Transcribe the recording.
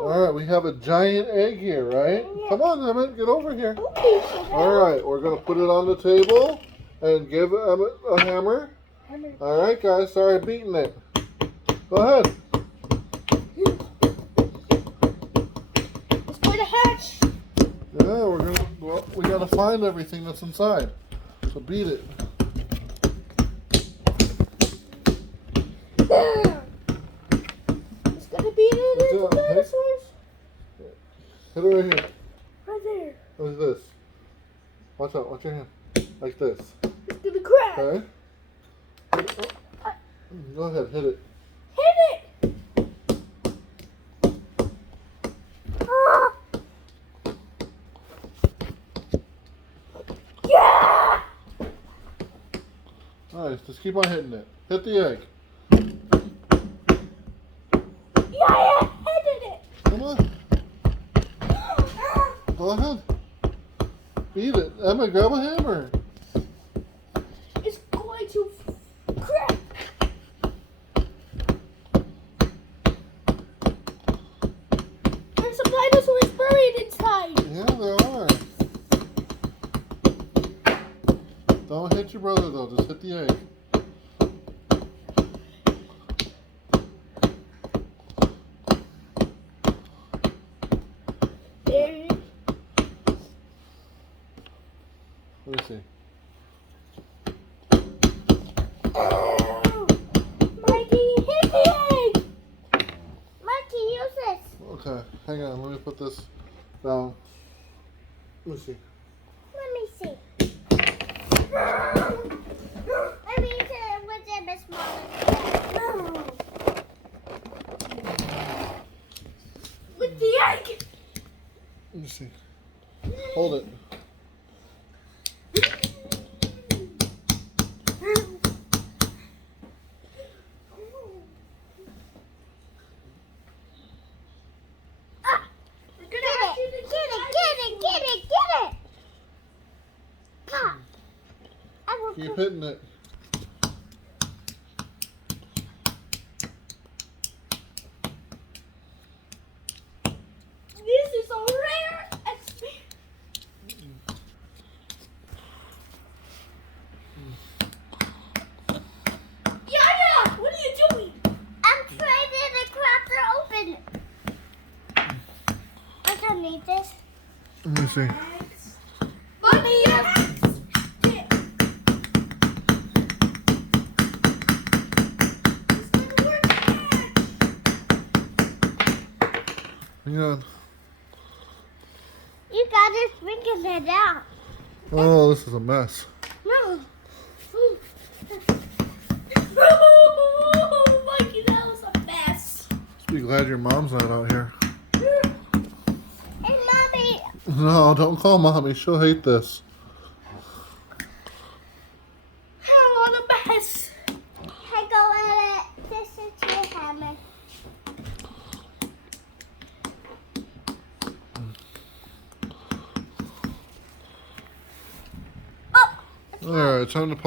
Alright, we have a giant egg here, right? Yeah. Come on, Emmett, get over here. Okay, alright, we're going to put it on the table and give Emmett a hammer. Alright, guys, sorry beating it. Go ahead. It's going to hatch. Yeah, we got to find everything that's inside. So beat it. It's going to beat it into dinosaurs. Hit it right here. Right there. Like this. Watch out, watch your hand. Like this. It's going to crack. Okay. Go ahead, hit it. Hit it! Yeah! Nice, just keep on hitting it. Hit the egg. Yeah, I hit it! Come on. Go ahead. Beat it. Emma, grab a hammer. It's going to crack. There's some dinosaurs buried inside. Yeah, there are. Don't hit your brother though, just hit the egg. There. Let me see. Oh, Mikey, hit the egg. Mikey, use this. Okay, hang on, let me put this down. Let me see. Let me see. Let me see what's a bit smaller. With the egg. Let me see. Hold it. Keep hitting it. This is a rare experience. Yaya, what are you doing? I'm trying to crack her open. I don't need this. Let me see. Mommy, yes. Hang on. You got his fingernail out. Oh, this is a mess. No. Oh, Mikey, that was a mess. Just be glad your mom's not out here. Hey, Mommy. No, don't call Mommy. She'll hate this. Oh, what a mess. Hey, go at it. This is your hammer. Alright, time to pause.